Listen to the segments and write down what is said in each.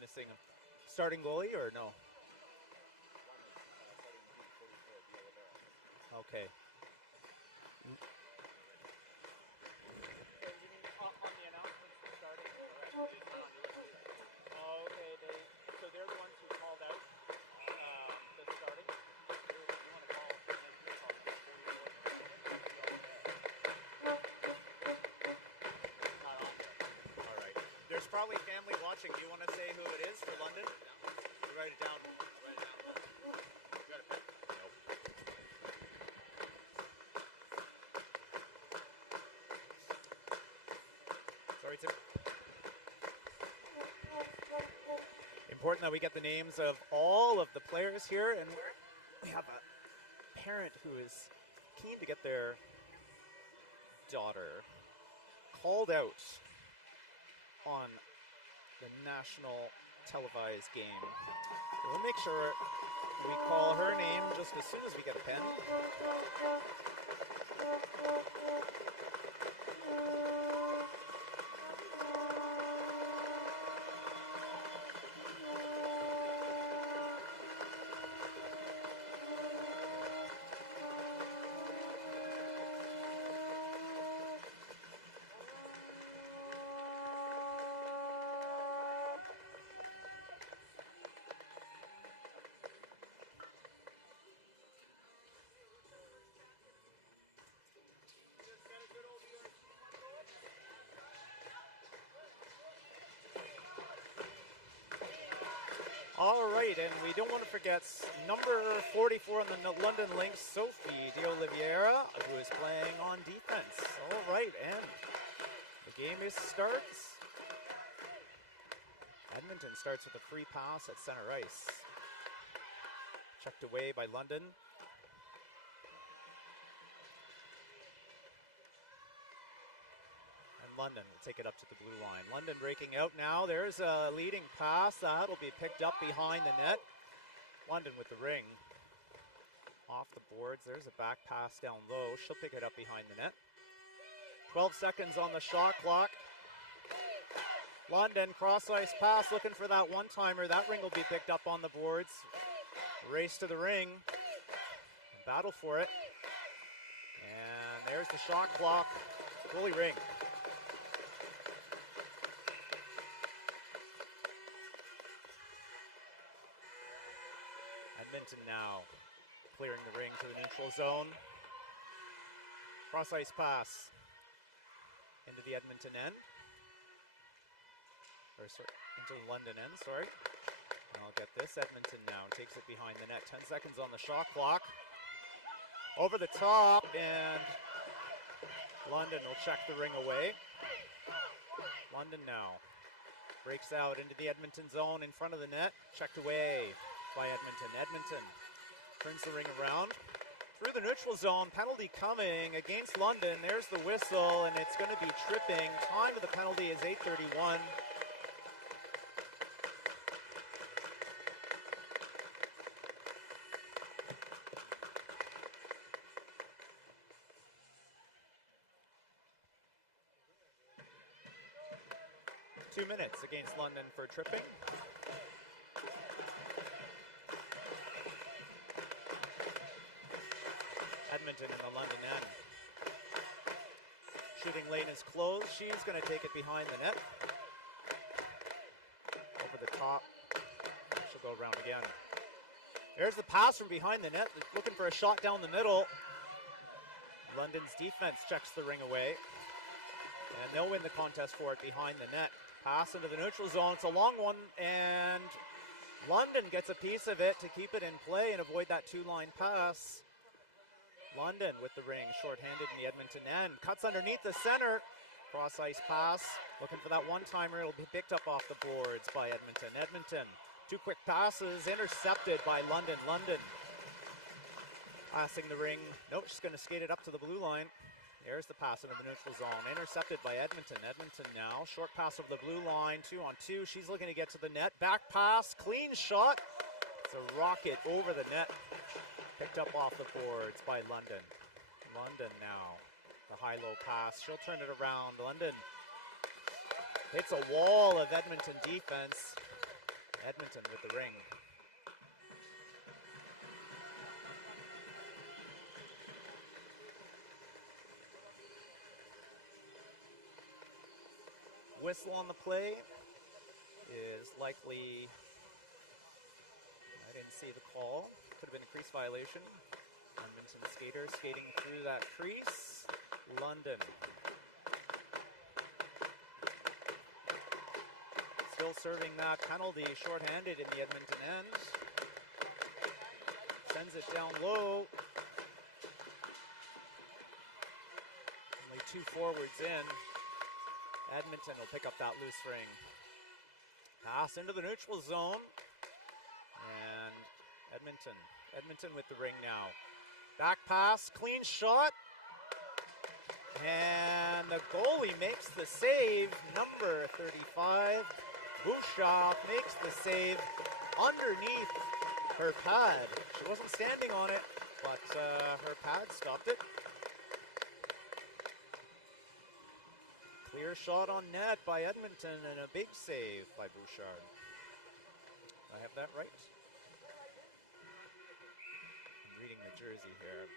missing a starting goalie or no? Okay. On the announcements for starting? Oh, okay. So they're the ones who called out the starting? You want to call not on there. All right. There's probably family watching. Do you want to say who it is for London? You write it down. Write it down. You got a pen? Nope. Sorry, Tim. Important that we get the names of all of the players here, and we have a parent who is keen to get their daughter called out on the national televised game. So we'll make sure we call her name just as soon as we get a pen. All right, and we don't want to forget number 44 on the London Lynx, Sophie D'Oliveira, who is playing on defense. All right, and the game starts. Edmonton starts with a free pass at center ice. Checked away by London. London will take it up to the blue line. London breaking out now. There's a leading pass. That'll be picked up behind the net. London with the ring. Off the boards. There's a back pass down low. She'll pick it up behind the net. 12 seconds on the shot clock. London cross-ice pass looking for that one-timer. That ring will be picked up on the boards. Race to the ring. Battle for it. And there's the shot clock. Goalie ring. Edmonton now clearing the ring to the neutral zone. Cross-ice pass into the Edmonton end. Or sorry, into the London end, sorry. And I'll get this. Edmonton now takes it behind the net. 10 seconds on the shot clock. Over the top, and London will check the ring away. London now breaks out into the Edmonton zone in front of the net. Checked away by Edmonton. Edmonton turns the ring around. Through the neutral zone, penalty coming against London. There's the whistle, and it's going to be tripping. Time of the penalty is 8:31. Two minutes against London for tripping. Edmonton in the London end. Shooting lane is closed. She's going to take it behind the net. Over the top. She'll go around again. There's the pass from behind the net. Looking for a shot down the middle. London's defense checks the ring away. And they'll win the contest for it behind the net. Pass into the neutral zone. It's a long one. And London gets a piece of it to keep it in play and avoid that two-line pass. London with the ring, shorthanded in the Edmonton end. Cuts underneath the center. Cross-ice pass. Looking for that one-timer. It'll be picked up off the boards by Edmonton. Edmonton, two quick passes, intercepted by London. London passing the ring. Nope, she's going to skate it up to the blue line. There's the pass into the neutral zone. Intercepted by Edmonton. Edmonton now. Short pass over the blue line. 2-on-2. She's looking to get to the net. Back pass. Clean shot. It's a rocket over the net. Picked up off the boards by London. London now. The high-low pass. She'll turn it around. London hits a wall of Edmonton defense. Edmonton with the ring. Whistle on the play is likely, I didn't see the call, could have been a crease violation. Edmonton skater skating through that crease. London. Still serving that penalty, shorthanded in the Edmonton end. Sends it down low. Only 2 forwards in. Edmonton will pick up that loose ring. Pass into the neutral zone. And Edmonton with the ring now. Back pass, clean shot. And the goalie makes the save. Number 35, Bouchard makes the save underneath her pad. She wasn't standing on it, but her pad stopped it. Clear shot on net by Edmonton and a big save by Bouchard. I have that right? I'm reading the jersey here.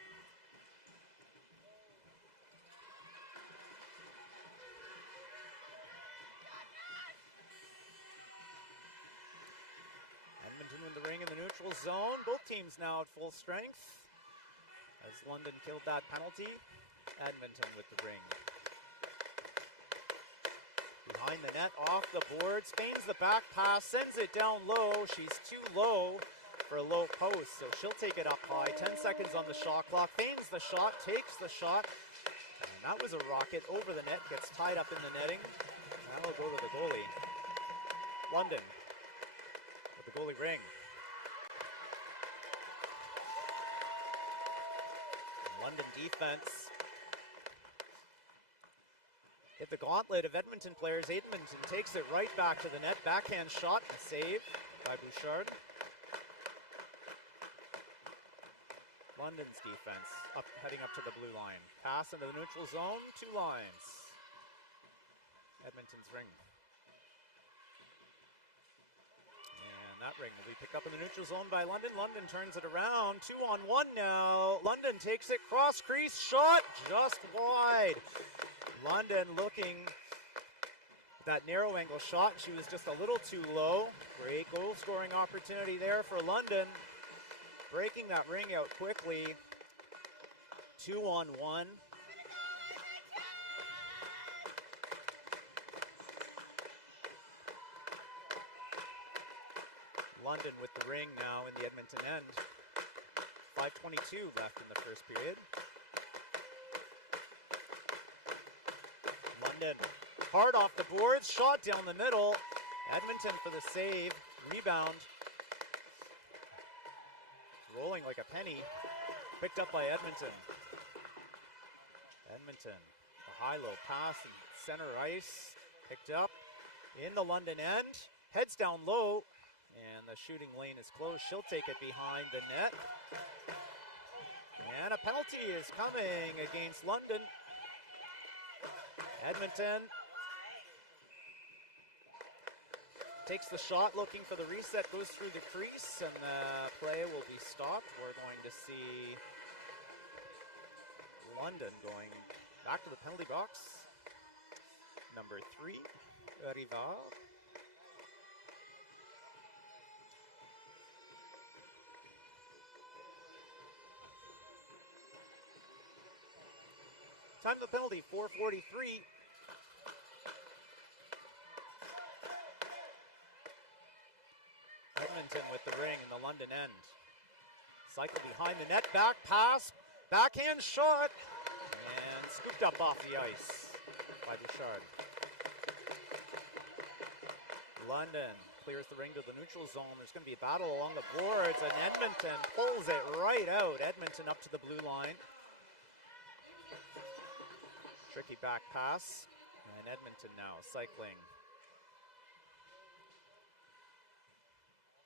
Edmonton with the ring in the neutral zone. Both teams now at full strength. As London killed that penalty, Edmonton with the ring. Behind the net, off the boards, feigns the back pass, sends it down low. She's too low for a low post, so she'll take it up high. 10 seconds on the shot clock, feigns the shot, takes the shot. And that was a rocket over the net, gets tied up in the netting. Now we'll go to the goalie. London with the goalie ring. London defense hit the gauntlet of Edmonton players. Edmonton takes it right back to the net. Backhand shot, save by Bouchard. London's defense heading up to the blue line. Pass into the neutral zone, 2 lines. Edmonton's ring. And that ring will be picked up in the neutral zone by London. London turns it around, 2-on-1 now. London takes it, cross crease, shot just wide. London looking at that narrow angle shot. She was just a little too low. Great goal scoring opportunity there for London. Breaking that ring out quickly. 2-on-1. London with the ring now in the Edmonton end. 5:22 left in the first period. London, hard off the boards, shot down the middle. Edmonton for the save, rebound. Rolling like a penny, picked up by Edmonton. Edmonton, a high-low pass in center ice, picked up in the London end, heads down low, and the shooting lane is closed. She'll take it behind the net. And a penalty is coming against London. Edmonton takes the shot, looking for the reset, goes through the crease, and the play will be stopped. We're going to see London going back to the penalty box. Number 3, Rivard. Time of the penalty, 4:43. Edmonton with the ring in the London end. Cycle behind the net, back pass, backhand shot, and scooped up off the ice by Bouchard. London clears the ring to the neutral zone. There's going to be a battle along the boards, and Edmonton pulls it right out. Edmonton up to the blue line. Tricky back pass, and Edmonton now cycling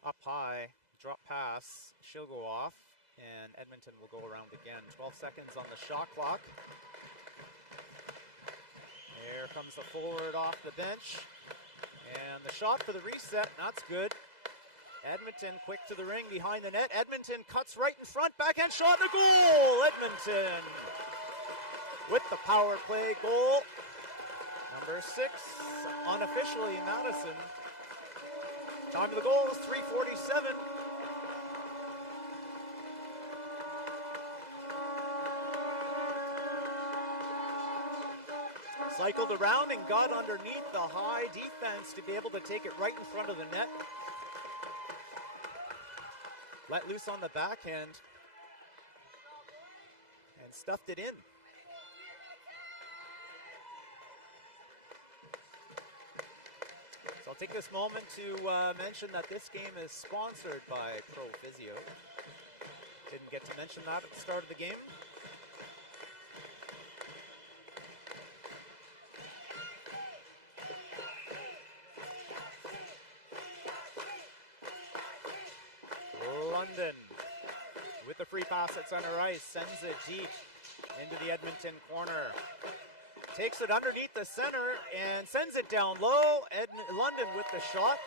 up high, drop pass, she'll go off, and Edmonton will go around again. 12 seconds on the shot clock. There comes the forward off the bench, and the shot for the reset, that's good. Edmonton quick to the ring behind the net. Edmonton cuts right in front, backhand shot, the goal! Edmonton with the power play goal. Number 6, unofficially Madison. Time of the goal is 3:47. Cycled around and got underneath the high defense to be able to take it right in front of the net. Let loose on the backhand and stuffed it in. So I'll take this moment to mention that this game is sponsored by Pro Physio. Didn't get to mention that at the start of the game. London with the free pass at center ice, sends it deep into the Edmonton corner. Takes it underneath the center and sends it down low. London with the shot.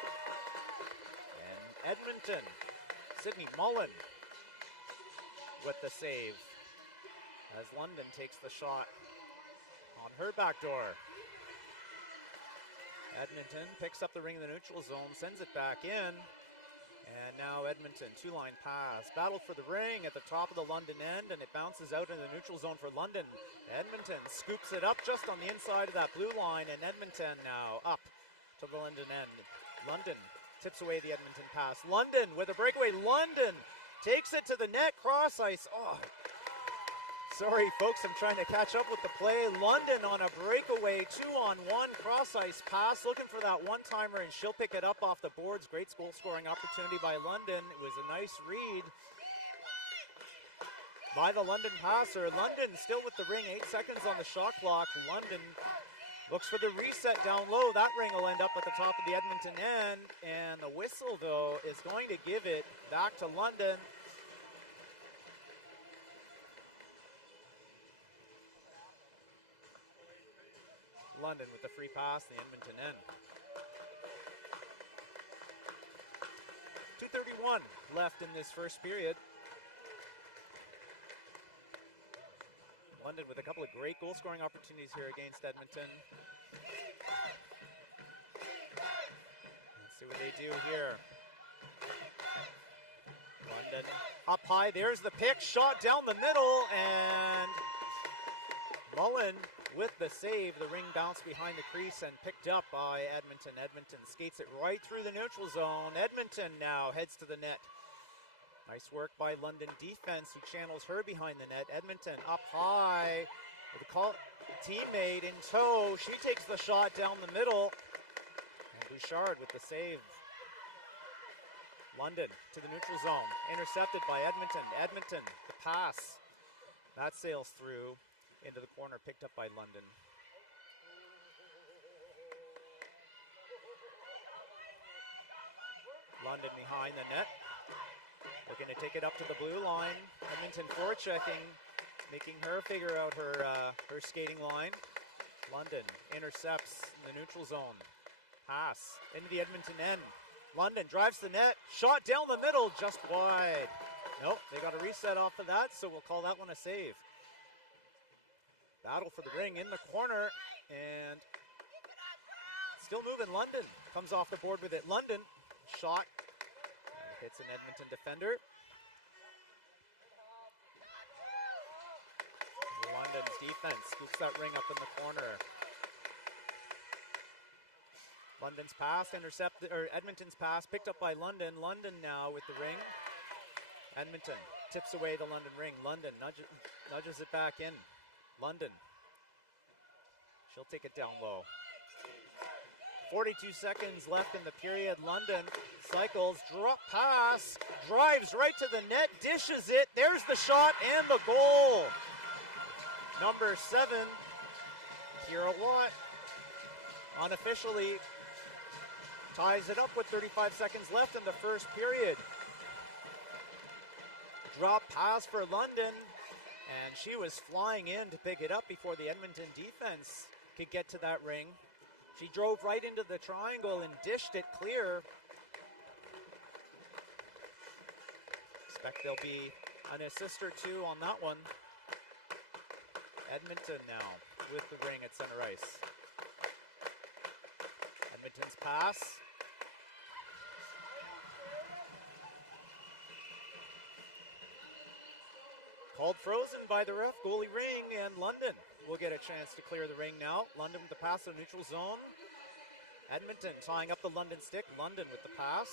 And Edmonton, Sydney Mullen with the save as London takes the shot on her back door. Edmonton picks up the ring in the neutral zone, sends it back in. And now Edmonton, two-line pass. Battled for the ring at the top of the London end, and it bounces out in the neutral zone for London. Edmonton scoops it up just on the inside of that blue line, and Edmonton now up to the London end. London tips away the Edmonton pass. London with a breakaway. London takes it to the net, cross ice. Oh, sorry, folks, I'm trying to catch up with the play. London on a breakaway, 2-on-1 cross ice pass, looking for that one-timer, and she'll pick it up off the boards. Great goal-scoring opportunity by London. It was a nice read by the London passer. London still with the ring, 8 seconds on the shot clock. London looks for the reset down low. That ring will end up at the top of the Edmonton end, and the whistle, though, is going to give it back to London. London with the free pass, the Edmonton end. 2:31 left in this first period. London with a couple of great goal-scoring opportunities here against Edmonton. Let's see what they do here. London up high, there's the pick, shot down the middle, and Mullen with the save. The ring bounced behind the crease and picked up by Edmonton. Edmonton skates it right through the neutral zone. Edmonton now heads to the net. Nice work by London defense, who channels her behind the net. Edmonton up high with a teammate in tow. She takes the shot down the middle. And Bouchard with the save. London to the neutral zone. Intercepted by Edmonton. Edmonton, the pass. That sails through into the corner, picked up by London. London behind the net. Looking to take it up to the blue line. Edmonton forechecking, making her figure out her skating line. London intercepts in the neutral zone. Pass into the Edmonton end. London drives the net. Shot down the middle, just wide. Nope, they got a reset off of that, so we'll call that one a save. Battle for the ring in the corner, and still moving. London comes off the board with it. London shot, hits an Edmonton defender. London's defense scoops that ring up in the corner. London's pass intercepted, or Edmonton's pass picked up by London. London now with the ring. Edmonton tips away the London ring. London nudges it back in. London, she'll take it down low. 42 seconds left in the period. London cycles, drop pass, drives right to the net, dishes it. There's the shot and the goal. Number 7, Kira Watt, unofficially ties it up with 35 seconds left in the first period. Drop pass for London, and she was flying in to pick it up before the Edmonton defense could get to that ring. She drove right into the triangle and dished it clear. Expect there'll be an assist or two on that one. Edmonton now with the ring at center ice. Edmonton's pass. Called frozen by the ref. Goalie Ring, and London will get a chance to clear the ring now. London with the pass to the neutral zone. Edmonton tying up the London stick. London with the pass.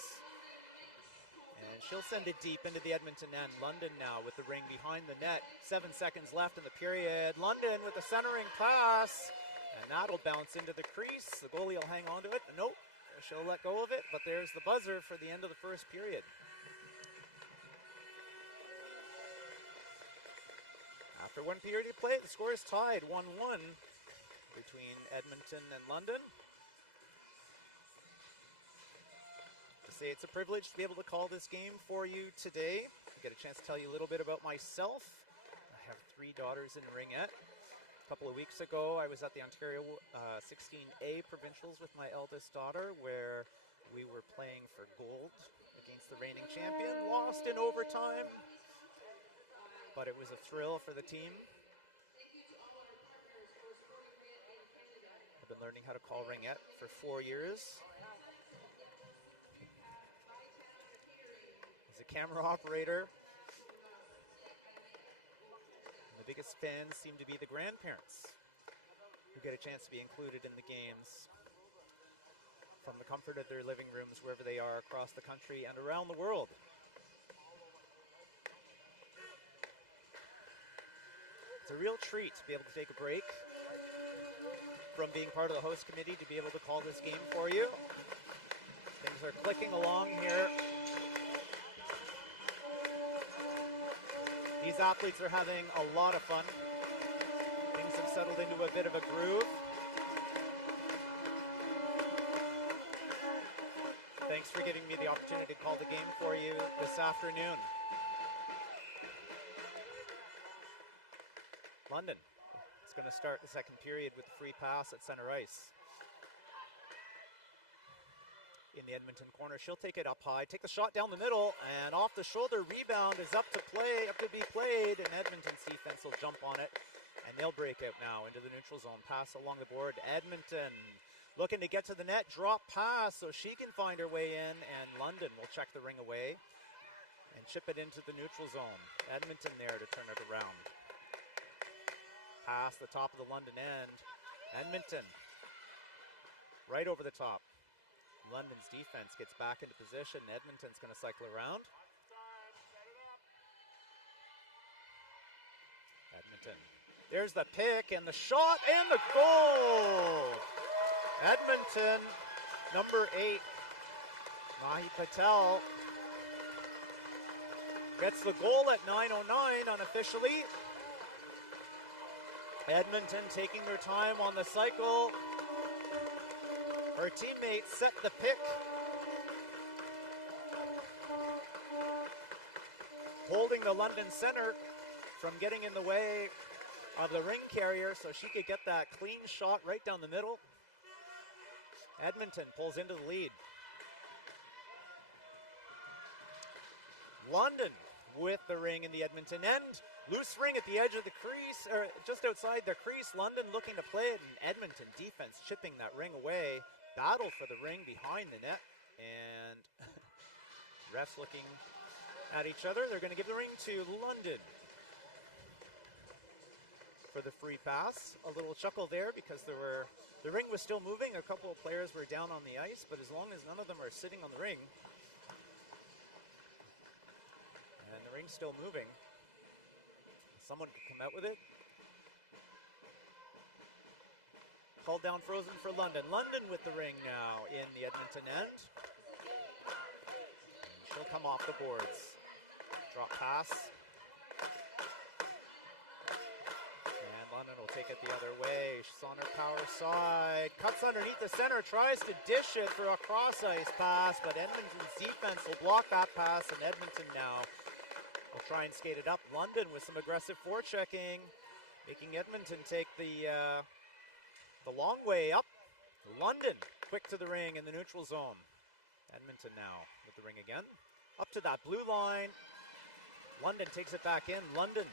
And she'll send it deep into the Edmonton end. London now with the ring behind the net. 7 seconds left in the period. London with the centering pass. And that'll bounce into the crease. The goalie will hang on to it. Nope, she'll let go of it. But there's the buzzer for the end of the first period. After one period of play, the score is tied 1-1 between Edmonton and London. Say it's a privilege to be able to call this game for you today. I get a chance to tell you a little bit about myself. I have 3 daughters in Ringette. A couple of weeks ago, I was at the Ontario 16A provincials with my eldest daughter, where we were playing for gold against the reigning champion. Lost in overtime, but it was a thrill for the team. I've been learning how to call Ringette for 4 years. As a camera operator, and the biggest fans seem to be the grandparents who get a chance to be included in the games from the comfort of their living rooms wherever they are across the country and around the world. It's a real treat to be able to take a break from being part of the host committee to be able to call this game for you. Things are clicking along here. These athletes are having a lot of fun. Things have settled into a bit of a groove. Thanks for giving me the opportunity to call the game for you this afternoon. London is going to start the second period with the free pass at center ice. In the Edmonton corner, she'll take it up high, take the shot down the middle, and off the shoulder rebound is up to be played, and Edmonton's defense will jump on it, and they'll break out now into the neutral zone. Pass along the board. Edmonton looking to get to the net, drop pass so she can find her way in, and London will check the ring away and chip it into the neutral zone. Edmonton there to turn it around. Pass the top of the London end. Edmonton right over the top. London's defense gets back into position. Edmonton's going to cycle around. Edmonton. There's the pick and the shot and the goal. Edmonton, number 8, Mahi Patel, gets the goal at 9:09 unofficially. Edmonton taking their time on the cycle. Her teammates set the pick. Holding the London center from getting in the way of the ring carrier so she could get that clean shot right down the middle. Edmonton pulls into the lead. London with the ring in the Edmonton end. Loose ring at the edge of the crease, or just outside the crease. London looking to play it, and Edmonton defense chipping that ring away. Battle for the ring behind the net, and refs looking at each other. They're going to give the ring to London for the free pass. A little chuckle there because the ring was still moving. A couple of players were down on the ice, but as long as none of them are sitting on the ring, and the ring's still moving, someone could come out with it. Called down frozen for London. London with the ring now in the Edmonton end. She'll come off the boards. Drop pass. And London will take it the other way. She's on her power side. Cuts underneath the center. Tries to dish it for a cross-ice pass, but Edmonton's defense will block that pass, and Edmonton now will try and skate it up. London with some aggressive forechecking, making Edmonton take the long way up. London quick to the ring in the neutral zone. Edmonton now with the ring again. Up to that blue line. London takes it back in. London.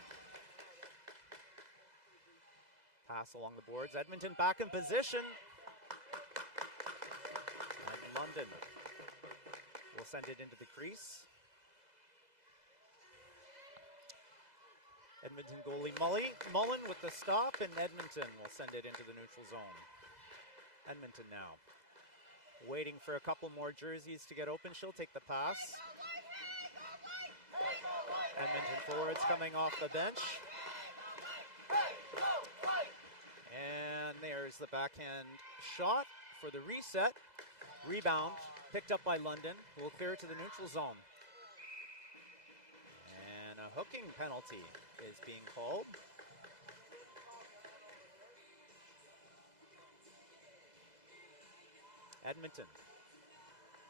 Pass along the boards. Edmonton back in position. And London will send it into the crease. Edmonton goalie Mullen with the stop, and Edmonton will send it into the neutral zone. Edmonton now waiting for a couple more jerseys to get open. She'll take the pass. Edmonton forwards coming off the bench. And there's the backhand shot for the reset. Rebound picked up by London, who will clear it to the neutral zone. And a hooking penalty is being called. Edmonton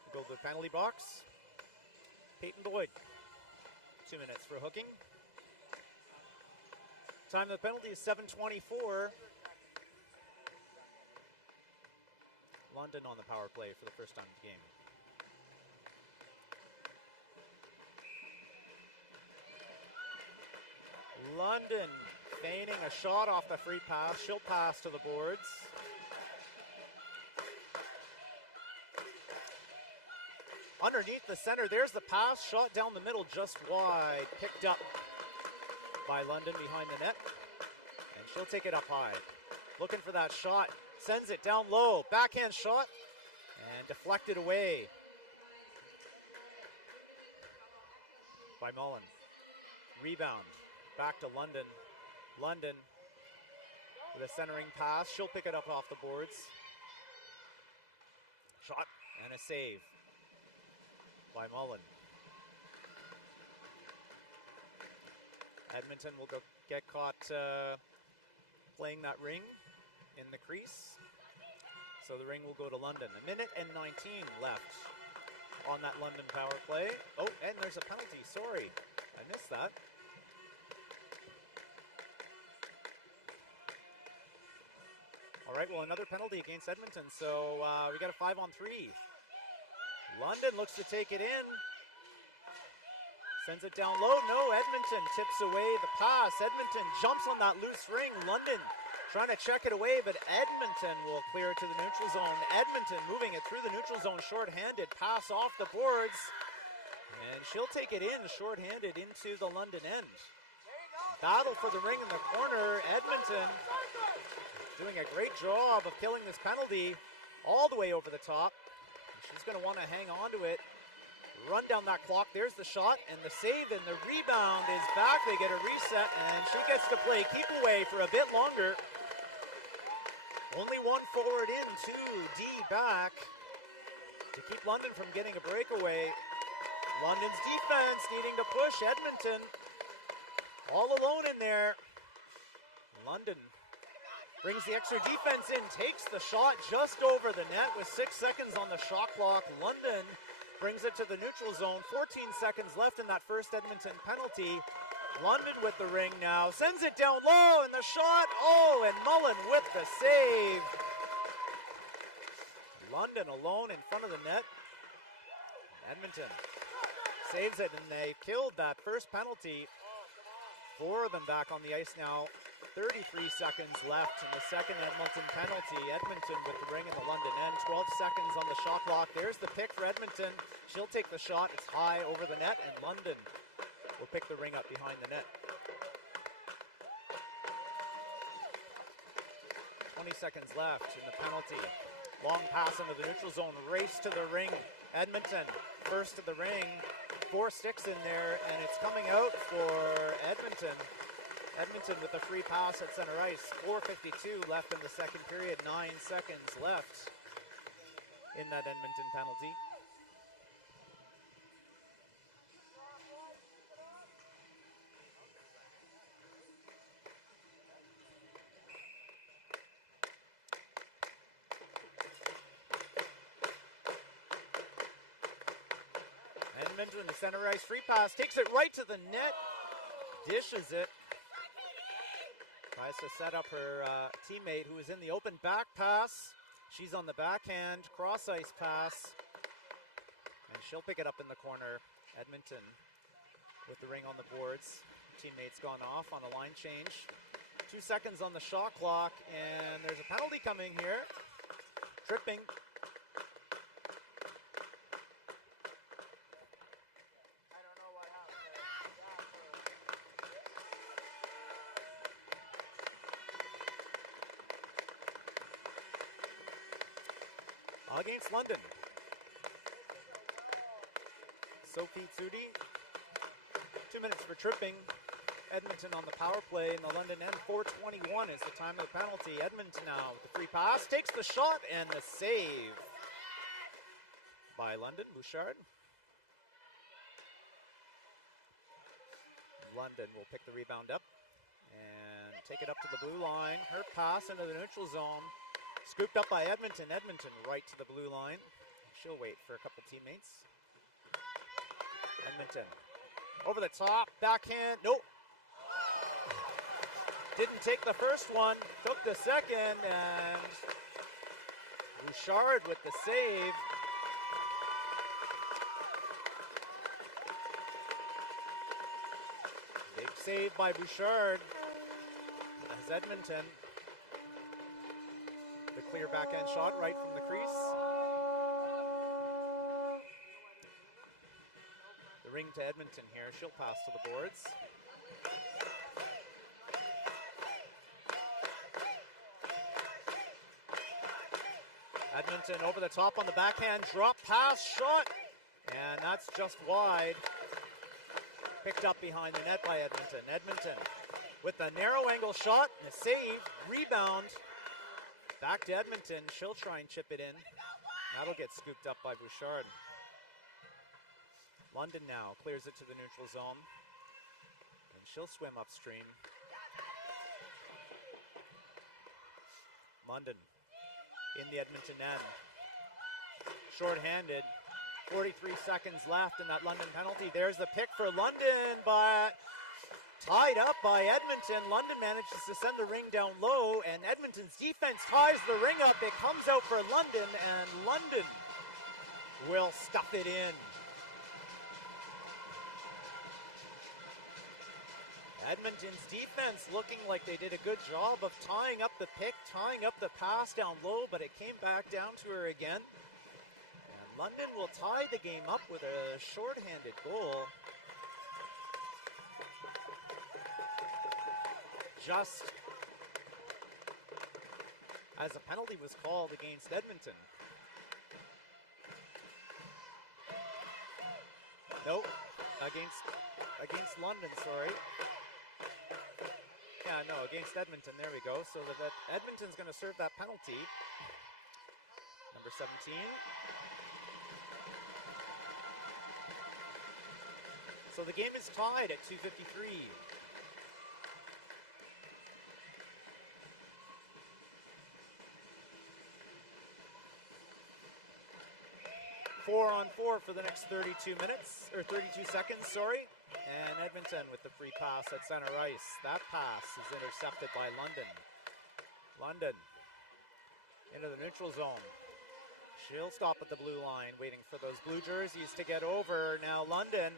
will go to the penalty box. Peyton Boyd, 2 minutes for hooking. Time of the penalty is 7:24. London on the power play for the first time in the game. London feigning a shot off the free pass. She'll pass to the boards. Underneath the center, there's the pass. Shot down the middle just wide. Picked up by London behind the net. And she'll take it up high. Looking for that shot. Sends it down low. Backhand shot. And deflected away by Mullen. Rebound. Back to London. London with a centering pass. She'll pick it up off the boards. Shot and a save by Mullen. Edmonton will get caught playing that ring in the crease. So the ring will go to London. 1 minute and 19 left on that London power play. Oh, and there's a penalty. Sorry, I missed that. All right, well, another penalty against Edmonton. So we got a 5-on-3. London looks to take it in. Sends it down low. No, Edmonton tips away the pass. Edmonton jumps on that loose ring. London trying to check it away, but Edmonton will clear it to the neutral zone. Edmonton moving it through the neutral zone shorthanded. Pass off the boards. And she'll take it in shorthanded into the London end. Battle for the ring in the corner. Edmonton doing a great job of killing this penalty all the way over the top. She's going to want to hang on to it. Run down that clock. There's the shot and the save, and the rebound is back. They get a reset, and she gets to play keep away for a bit longer. Only one forward in, 2 D back to keep London from getting a breakaway. London's defense needing to push Edmonton all alone in there. London brings the extra defense in, takes the shot just over the net with 6 seconds on the shot clock. London brings it to the neutral zone. 14 seconds left in that first Edmonton penalty. London with the ring now. Sends it down low, and the shot. Oh, and Mullen with the save. London alone in front of the net. Edmonton saves it, and they killed that first penalty. 4 of them back on the ice now. 33 seconds left in the second Edmonton penalty. Edmonton with the ring in the London end. 12 seconds on the shot clock. There's the pick for Edmonton. She'll take the shot. It's high over the net, and London will pick the ring up behind the net. 20 seconds left in the penalty. Long pass into the neutral zone. Race to the ring. Edmonton first to the ring. 4 sticks in there, and it's coming out for Edmonton. Edmonton with a free pass at center ice. 4:52 left in the second period. 9 seconds left in that Edmonton penalty. Edmonton, the center ice free pass, takes it right to the net, dishes it. Tries to set up her teammate who is in the open back pass. She's on the backhand, cross ice pass. And she'll pick it up in the corner. Edmonton with the ring on the boards. Teammates gone off on a line change. 2 seconds on the shot clock, and there's a penalty coming here. Tripping. Against London. Sophie Tsudi. 2 minutes for tripping. Edmonton on the power play in the London end. 4:21 is the time of the penalty. Edmonton now with the free pass. Takes the shot and the save by London. Bouchard. London will pick the rebound up and take it up to the blue line. Her pass into the neutral zone. Scooped up by Edmonton. Edmonton right to the blue line. She'll wait for a couple teammates. Edmonton over the top. Backhand. Nope. Didn't take the first one. Took the second. And Bouchard with the save. Big save by Bouchard. As Edmonton. The clear backhand shot right from the crease. The ring to Edmonton here. She'll pass to the boards. Edmonton over the top on the backhand. Drop pass shot. And that's just wide. Picked up behind the net by Edmonton. Edmonton with a narrow angle shot and a save. Rebound. Back to Edmonton. She'll try and chip it in. That'll get scooped up by Bouchard. London now clears it to the neutral zone. And she'll swim upstream. London in the Edmonton end. Short-handed. 43 seconds left in that London penalty. There's the pick for London, but tied up by Edmonton. London manages to send the ring down low, and Edmonton's defense ties the ring up. It comes out for London, and London will stuff it in. Edmonton's defense looking like they did a good job of tying up the pick, tying up the pass down low, but it came back down to her again. And London will tie the game up with a shorthanded goal. Just as a penalty was called against Edmonton. Nope, against London, sorry. Yeah, no, against Edmonton, there we go. So that Edmonton's going to serve that penalty. Number 17. So the game is tied at 2:53. 4-on-4 for the next 32 minutes, or 32 seconds, sorry. And Edmonton with the free pass at center ice. That pass is intercepted by London. London into the neutral zone. She'll stop at the blue line, waiting for those blue jerseys to get over. Now London,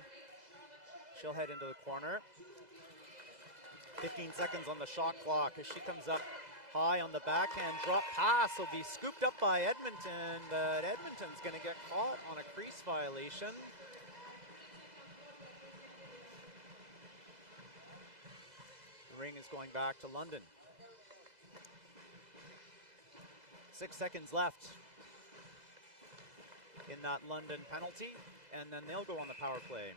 she'll head into the corner. 15 seconds on the shot clock as she comes up high on the backhand. Drop pass will be scooped up by Edmonton, but Edmonton's going to get caught on a crease violation. The ring is going back to London. 6 seconds left in that London penalty, and then they'll go on the power play.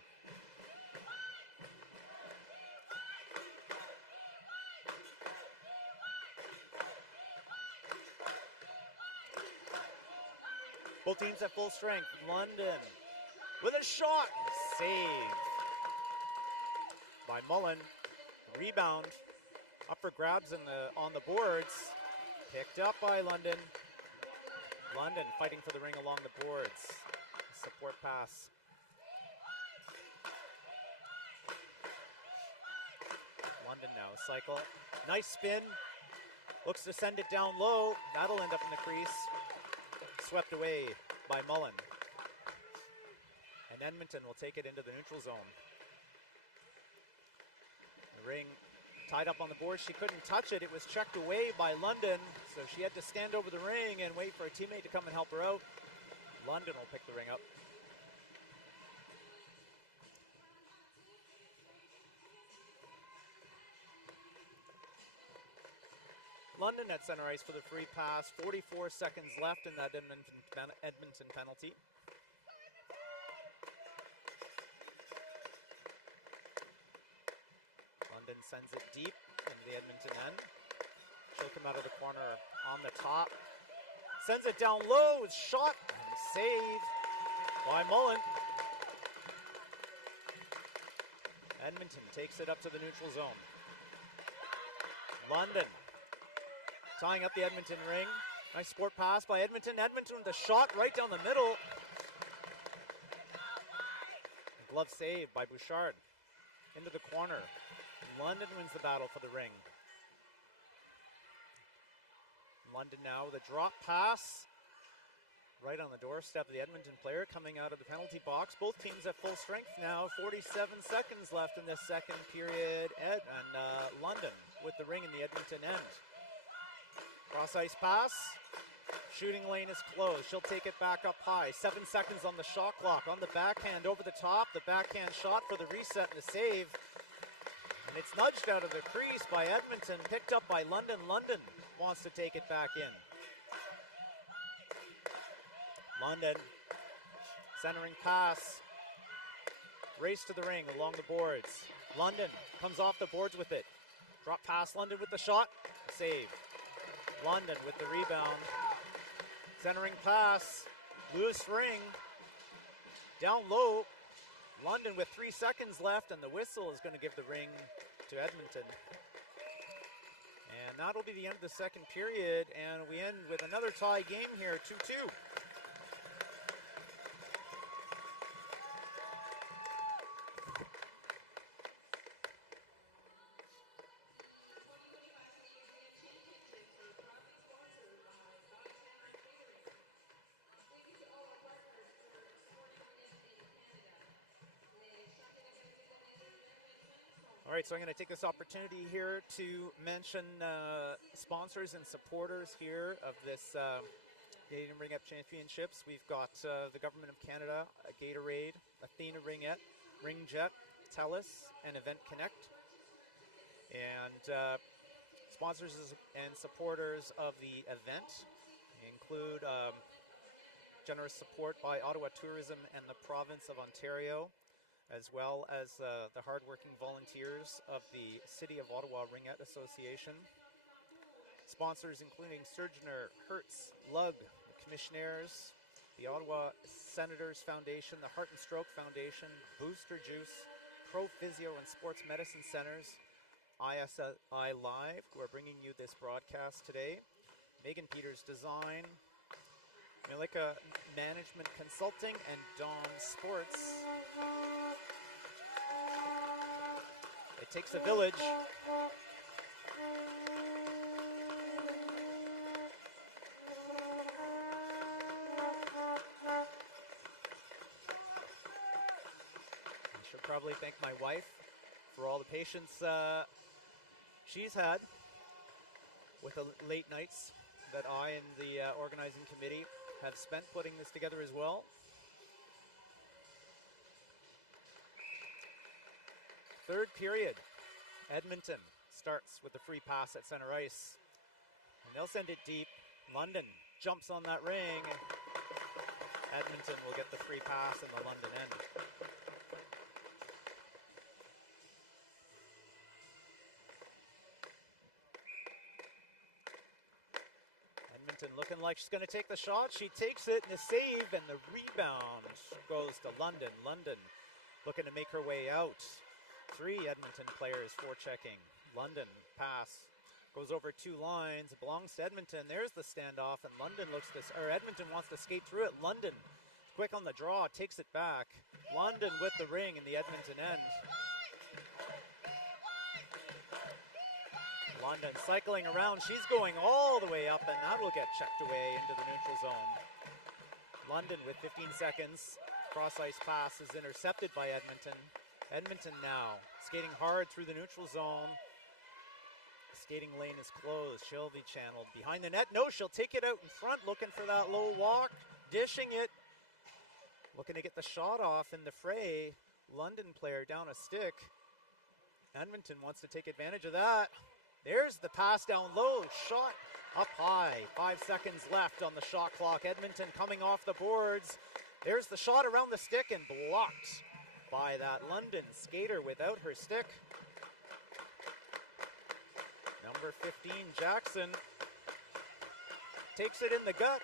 Both teams at full strength. London with a shot. Save by Mullen. Rebound up for grabs on the boards. Picked up by London. London fighting for the ring along the boards. Support pass. London now cycle. Nice spin. Looks to send it down low. That'll end up in the crease. Swept away by Mullen. And Edmonton will take it into the neutral zone. Ring tied up on the board. She couldn't touch it. It was checked away by London, so she had to stand over the ring and wait for a teammate to come and help her out. London will pick the ring up. London at center ice for the free pass. 44 seconds left in that Edmonton penalty. London sends it deep into the Edmonton end. She'll come out of the corner on the top. Sends it down low, it's shot and saved by Mullen. Edmonton takes it up to the neutral zone. London tying up the Edmonton ring. Nice sport pass by Edmonton. Edmonton with a shot right down the middle. A glove save by Bouchard. Into the corner. London wins the battle for the ring. London now with a drop pass. Right on the doorstep of the Edmonton player coming out of the penalty box. Both teams at full strength now. 47 seconds left in this second period. London with the ring in the Edmonton end. Cross ice pass. Shooting lane is closed. She'll take it back up high. 7 seconds on the shot clock. On the backhand over the top. The backhand shot for the reset and the save. And it's nudged out of the crease by Edmonton. Picked up by London. London wants to take it back in. London, centering pass. Race to the ring along the boards. London comes off the boards with it. Drop pass, London with the shot. Save. London with the rebound. Centering pass. Loose ring. Down low. London with 3 seconds left, and the whistle is going to give the ring to Edmonton. And that'll be the end of the second period, and we end with another tie game here, 2-2. All right, so I'm going to take this opportunity here to mention sponsors and supporters here of this Canadian Ring Up Championships. We've got the Government of Canada, Gatorade, Athena Ringette, Ringjet, TELUS, and Event Connect. And sponsors and supporters of the event include generous support by Ottawa Tourism and the Province of Ontario, as well as the hardworking volunteers of the City of Ottawa Ringette Association. Sponsors including Surgener, Hertz, Lug, the Commissionaires, the Ottawa Senators Foundation, the Heart and Stroke Foundation, Booster Juice, Pro Physio and Sports Medicine Centers, ISI Live, who are bringing you this broadcast today, Megan Peters Design, Milika Management Consulting, and Dawn Sports. It takes a village. I should probably thank my wife for all the patience she's had with the late nights that I and the organizing committee have spent putting this together as well. Third period, Edmonton starts with the free pass at center ice. And they'll send it deep. London jumps on that ring. Edmonton will get the free pass in the London end. Edmonton looking like she's going to take the shot. She takes it, and the save and the rebound goes to London. London looking to make her way out. 3 Edmonton players forechecking. London pass goes over 2 lines. It belongs to Edmonton. There's the standoff, and Edmonton wants to skate through it. London, quick on the draw, takes it back. London with the ring in the Edmonton end. London cycling around. She's going all the way up, and that will get checked away into the neutral zone. London with 15 seconds. Cross ice pass is intercepted by Edmonton. Edmonton now skating hard through the neutral zone. Skating lane is closed. She'll be channeled behind the net. No, she'll take it out in front, looking for that low walk, dishing it. Looking to get the shot off in the fray. London player down a stick. Edmonton wants to take advantage of that. There's the pass down low. Shot up high. 5 seconds left on the shot clock. Edmonton coming off the boards. There's the shot around the stick and blocked by that London skater without her stick. Number 15, Jackson, takes it in the gut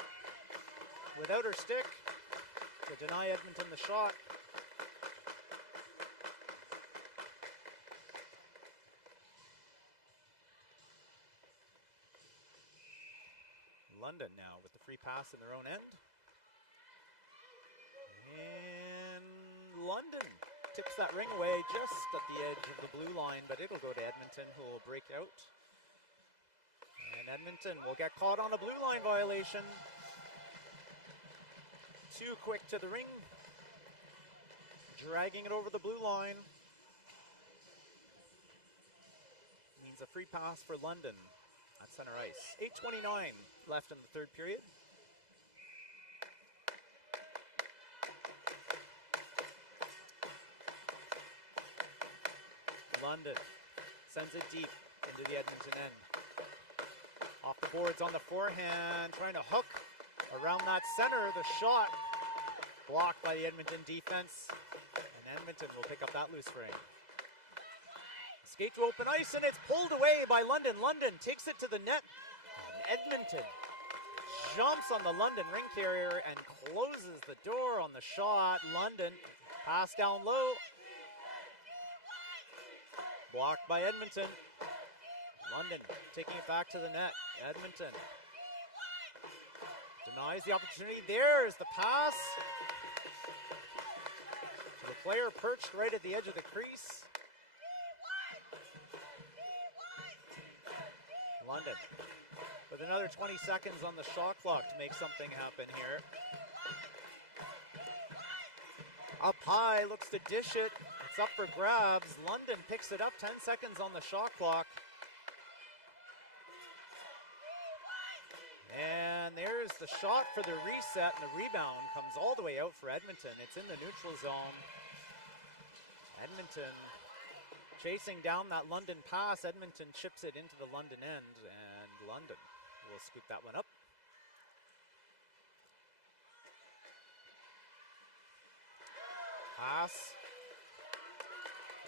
without her stick to deny Edmonton the shot. London now with the free pass in their own end. And London tips that ring away just at the edge of the blue line, but it'll go to Edmonton, who will break out. And Edmonton will get caught on a blue line violation. Too quick to the ring. Dragging it over the blue line. Means a free pass for London at center ice. 8:29 left in the third period. London sends it deep into the Edmonton end. Off the boards on the forehand, trying to hook around that center. The shot blocked by the Edmonton defense, and Edmonton will pick up that loose ring. Skate to open ice, and it's pulled away by London. London takes it to the net, and Edmonton jumps on the London ring carrier and closes the door on the shot. London, pass down low. Blocked by Edmonton. London taking it back to the net. Edmonton denies the opportunity. There's the pass. The player perched right at the edge of the crease. London with another 20 seconds on the shot clock to make something happen here. Up high, looks to dish it. It's up for grabs. London picks it up, 10 seconds on the shot clock. And there's the shot for the reset, and the rebound comes all the way out for Edmonton. It's in the neutral zone. Edmonton chasing down that London pass. Edmonton chips it into the London end, and London will scoop that one up. Pass.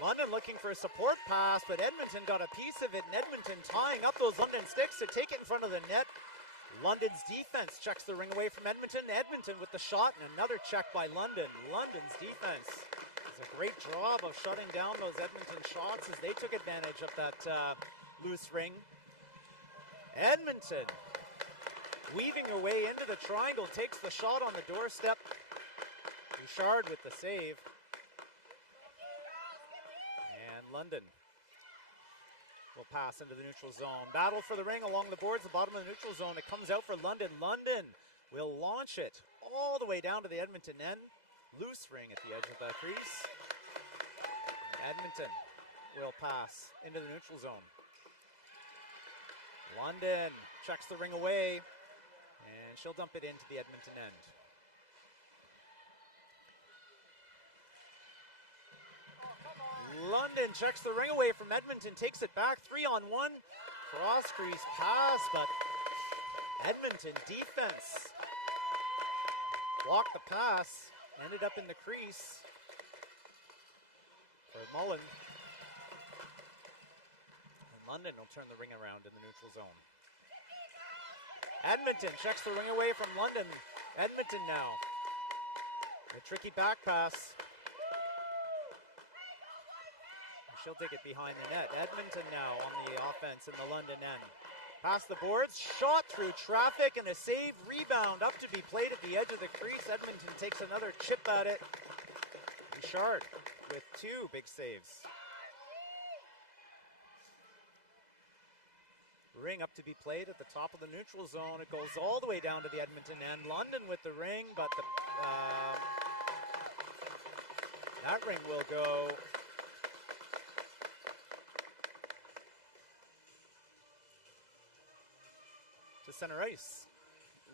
London looking for a support pass, but Edmonton got a piece of it, and Edmonton tying up those London sticks to take it in front of the net. London's defense checks the ring away from Edmonton. Edmonton with the shot, and another check by London. London's defense does a great job of shutting down those Edmonton shots as they took advantage of that loose ring. Edmonton weaving her way into the triangle, takes the shot on the doorstep. Bouchard with the save. And London will pass into the neutral zone. Battle for the ring along the boards, the bottom of the neutral zone. It comes out for London. London will launch it all the way down to the Edmonton end. Loose ring at the edge of the crease. Edmonton will pass into the neutral zone. London checks the ring away, and she'll dump it into the Edmonton end. London checks the ring away from Edmonton, takes it back, 3-on-1, cross crease pass, but Edmonton defense blocked the pass, ended up in the crease for Mullen. And London will turn the ring around in the neutral zone. Edmonton checks the ring away from London. Edmonton now. A tricky back pass. She'll take it behind the net. Edmonton now on the offense in the London end. Past the boards, shot through traffic, and a save, rebound up to be played at the edge of the crease. Edmonton takes another chip at it. Bouchard with 2 big saves. Ring up to be played at the top of the neutral zone. It goes all the way down to the Edmonton end. London with the ring, but that ring will go center ice,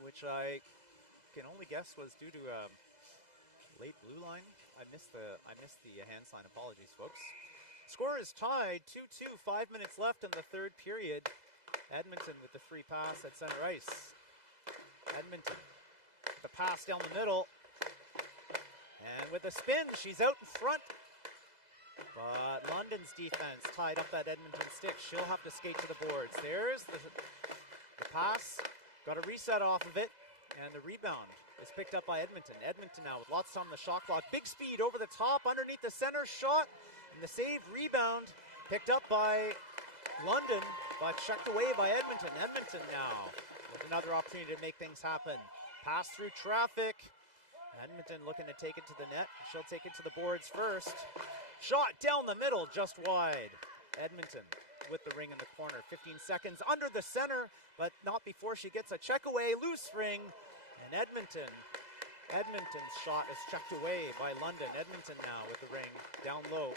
which I can only guess was due to a late blue line. I missed the hand sign. Apologies, folks. Score is tied 2-2. 5 minutes left in the third period. Edmonton with the free pass at center ice. Edmonton, the pass down the middle. And with a spin, she's out in front. But London's defense tied up that Edmonton stick. She'll have to skate to the boards. There's the pass. Got a reset off of it. And the rebound is picked up by Edmonton. Edmonton now with lots of time on the shot clock. Big speed over the top underneath the center shot. And the save rebound picked up by London, but checked away by Edmonton. Edmonton now with another opportunity to make things happen. Pass through traffic. Edmonton looking to take it to the net. She'll take it to the boards first. Shot down the middle, just wide. Edmonton with the ring in the corner. 15 seconds under the center, but not before she gets a check away. Loose ring, and Edmonton's shot is checked away by London. Edmonton now with the ring down low.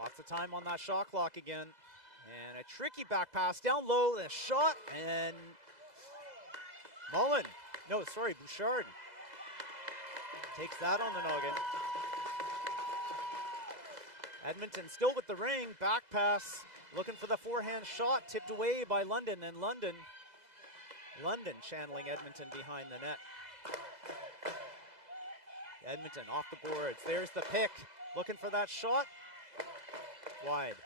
Lots of time on that shot clock again. And a tricky back pass down low, the shot, and Bouchard takes that on the noggin. Edmonton still with the ring, back pass, looking for the forehand shot, tipped away by London, and London channeling Edmonton behind the net. Edmonton off the boards, there's the pick, looking for that shot, wide.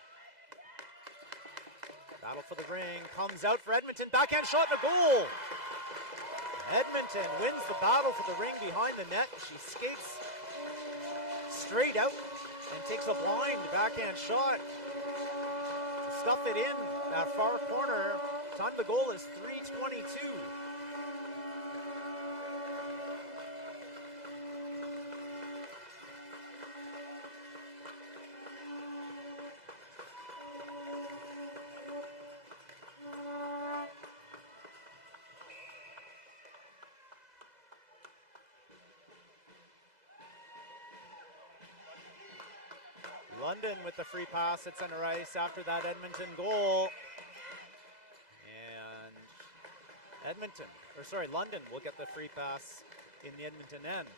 Battle for the ring, comes out for Edmonton, backhand shot and a goal! Edmonton wins the battle for the ring behind the net. She skates straight out and takes a blind backhand shot to stuff it in that far corner. Time the goal is 3:22. London with the free pass at center ice after that Edmonton goal. And London will get the free pass in the Edmonton end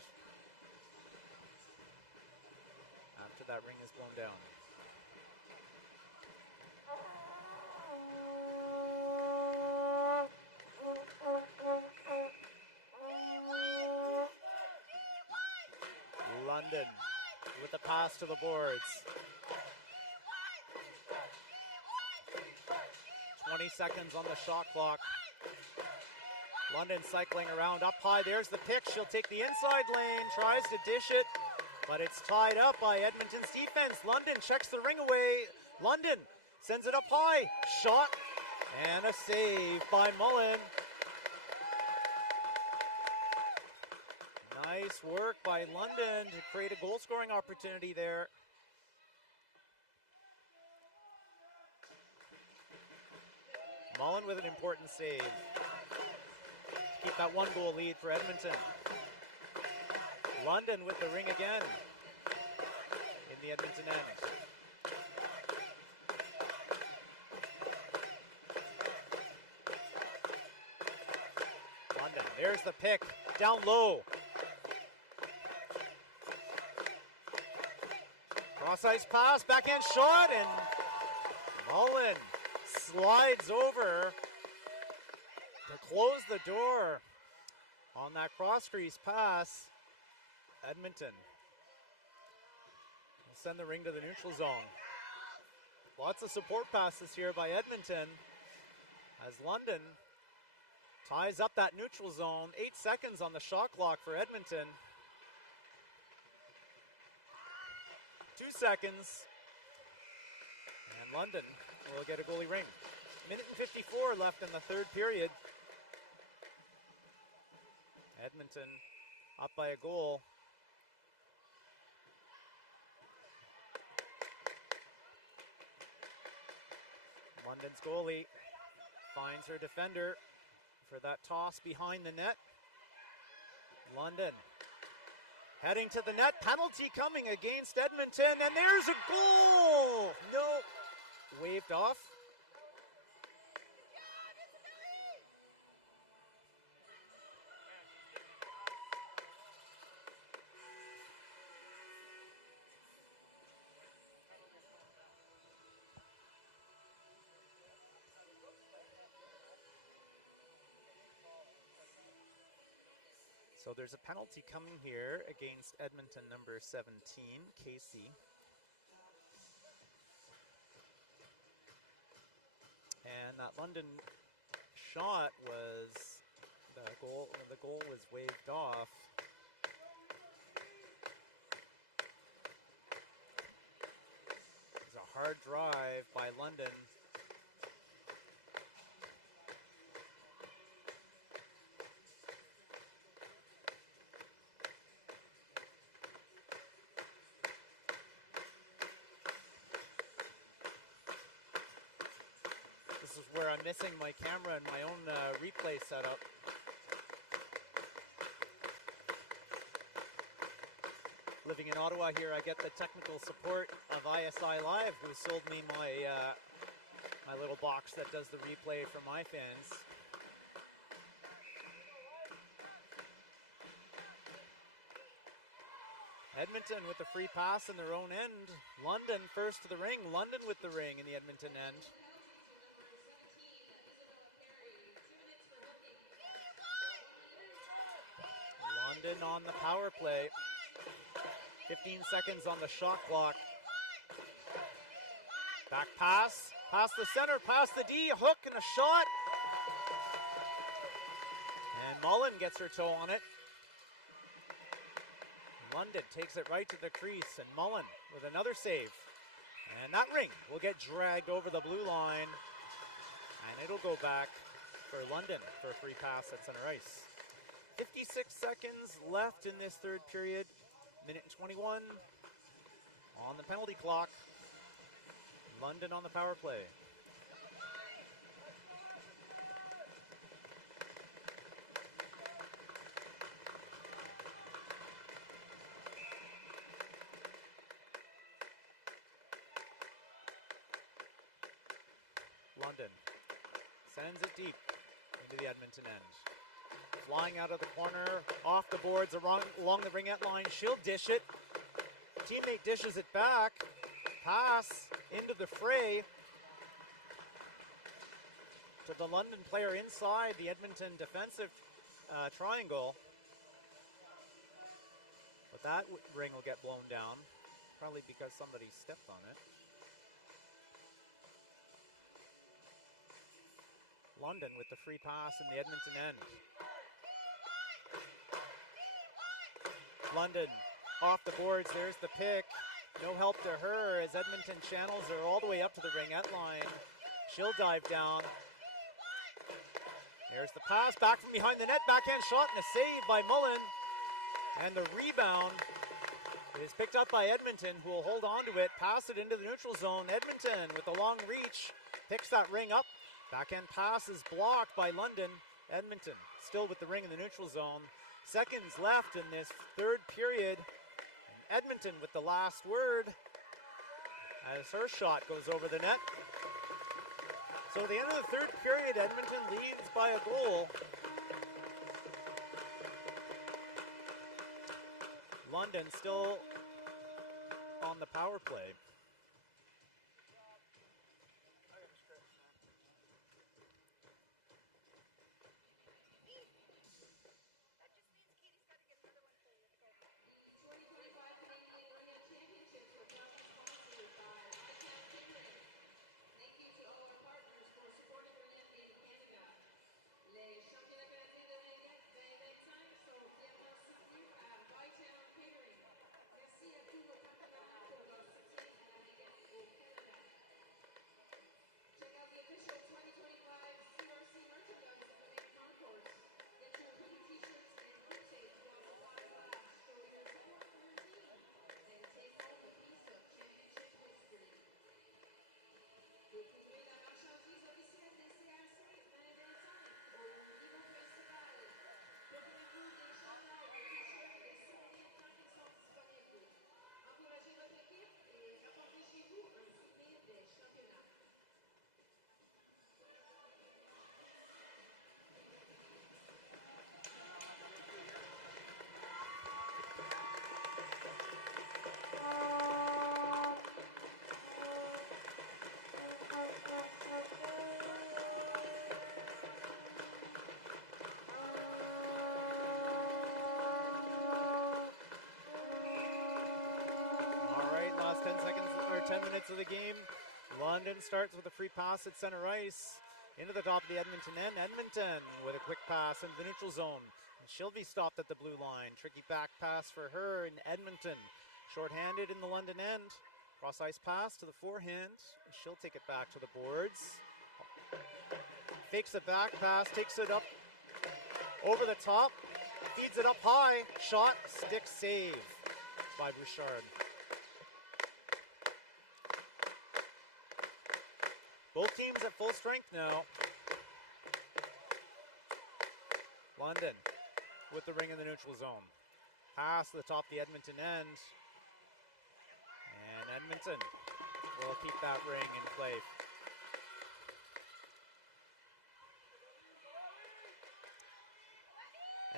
after that ring is blown down. London with the pass to the boards. 20 seconds on the shot clock. London cycling around up high. There's the pick. She'll take the inside lane, tries to dish it, but it's tied up by Edmonton's defense. London checks the ring away. London sends it up high. Shot and a save by Mullen. Nice work by London to create a goal-scoring opportunity there. Mullen with an important save. Keep that one-goal lead for Edmonton. London with the ring again in the Edmonton end. London, there's the pick, down low. Cross-ice pass, backhand shot, and Mullen slides over to close the door on that cross-crease pass. Edmonton will send the ring to the neutral zone. Lots of support passes here by Edmonton as London ties up that neutral zone. 8 seconds on the shot clock for Edmonton. 2 seconds, and London will get a goalie ring. Minute and 54 left in the third period. Edmonton up by a goal. London's goalie finds her defender for that toss behind the net. London heading to the net, penalty coming against Edmonton, and there's a goal! No, waved off. So there's a penalty coming here against Edmonton number 17, Casey. And that London shot was the goal was waved off. It's a hard drive by London. This is where I'm missing my camera and my own replay setup. Living in Ottawa here, I get the technical support of ISI Live, who sold me my my little box that does the replay for my fans. Edmonton with the free pass in their own end. London first to the ring. London with the ring in the Edmonton end. London on the power play. 15 seconds on the shot clock. Back pass, past the center, past the D, hook and a shot. And Mullen gets her toe on it. London takes it right to the crease, and Mullen with another save. And that ring will get dragged over the blue line, and it'll go back for London for a free pass at center ice. 56 seconds left in this third period. Minute and 21 on the penalty clock. London on the power play. London sends it deep into the Edmonton end. Flying out of the corner, off the boards, along the ringette line. She'll dish it. Teammate dishes it back. Pass into the fray to the London player inside the Edmonton defensive triangle. But that ring will get blown down, probably because somebody stepped on it. London with the free pass in the Edmonton end. London off the boards, there's the pick. No help to her as Edmonton channels her all the way up to the ringette line. She'll dive down. There's the pass, back from behind the net, backhand shot and a save by Mullen. And the rebound is picked up by Edmonton, who will hold on to it, pass it into the neutral zone. Edmonton with a long reach, picks that ring up. Backhand pass is blocked by London. Edmonton still with the ring in the neutral zone. Seconds left in this third period. And Edmonton with the last word as her shot goes over the net. So at the end of the third period, Edmonton leads by a goal. London still on the power play. minutes of the game. London starts with a free pass at center ice. Into the top of the Edmonton end. Edmonton with a quick pass into the neutral zone. And she'll be stopped at the blue line. Tricky back pass for her in Edmonton. Short-handed in the London end. Cross-ice pass to the forehand. She'll take it back to the boards. Fakes a back pass, takes it up over the top. Feeds it up high. Shot, stick save by Bouchard. Both teams at full strength now. London with the ring in the neutral zone. Pass to the top of the Edmonton end. And Edmonton will keep that ring in play.